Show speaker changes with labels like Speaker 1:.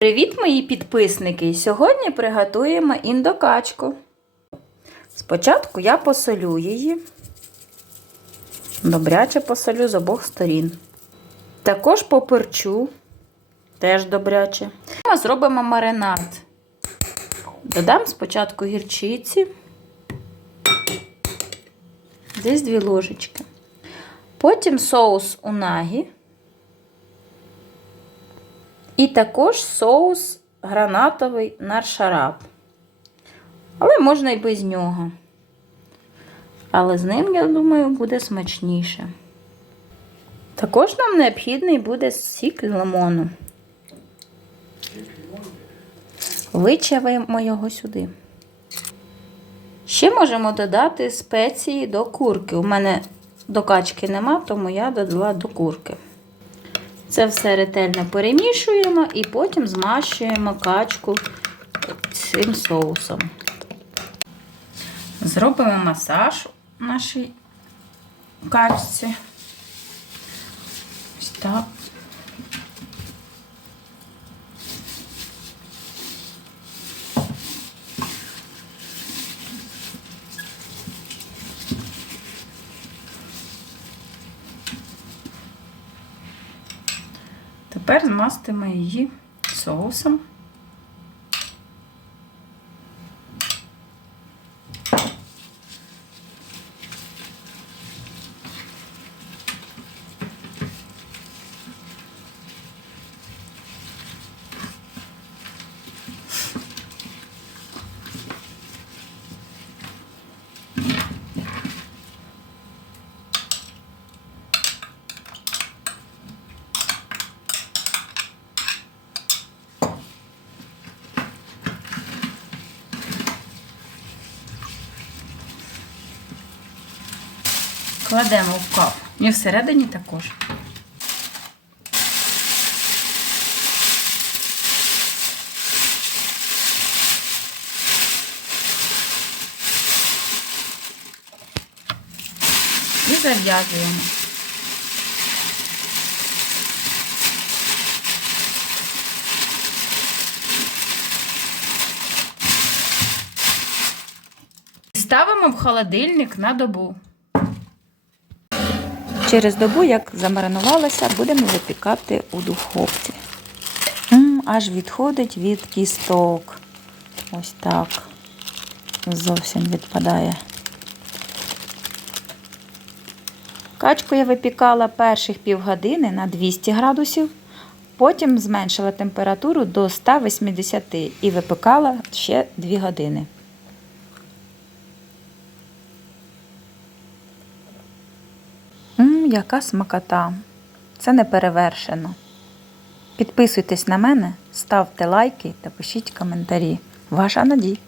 Speaker 1: Привіт, мої підписники! Сьогодні приготуємо індокачку. Спочатку я посолю її. Добряче посолю з обох сторін. Також поперчу, теж добряче. Ми зробимо маринад. Додам спочатку гірчиці, десь дві ложечки. Потім соус унагі. І також соус гранатовий на шарап. Але можна і без нього. Але з ним, я думаю, буде смачніше. Також нам необхідний буде сік лимону. Вичавимо його сюди. Ще можемо додати спеції до курки. У мене до качки нема, тому я додала до курки. Це все ретельно перемішуємо і потім змащуємо качку цим соусом. Зробимо масаж нашій качці. Ось так. Тепер змастимо її соусом. Кладемо в кап. І всередині також. І зав'язуємо. Ставимо в холодильник на добу. Через добу, як замаринувалася, будемо випікати у духовці. М, аж відходить від кісток. Ось так. Зовсім відпадає. Качку я випікала перших півгодини на 200 градусів, потім зменшила температуру до 180 і випікала ще 2 години. Яка смакота. Це не перевершено. Підписуйтесь на мене, ставте лайки та пишіть коментарі. Ваша Надій.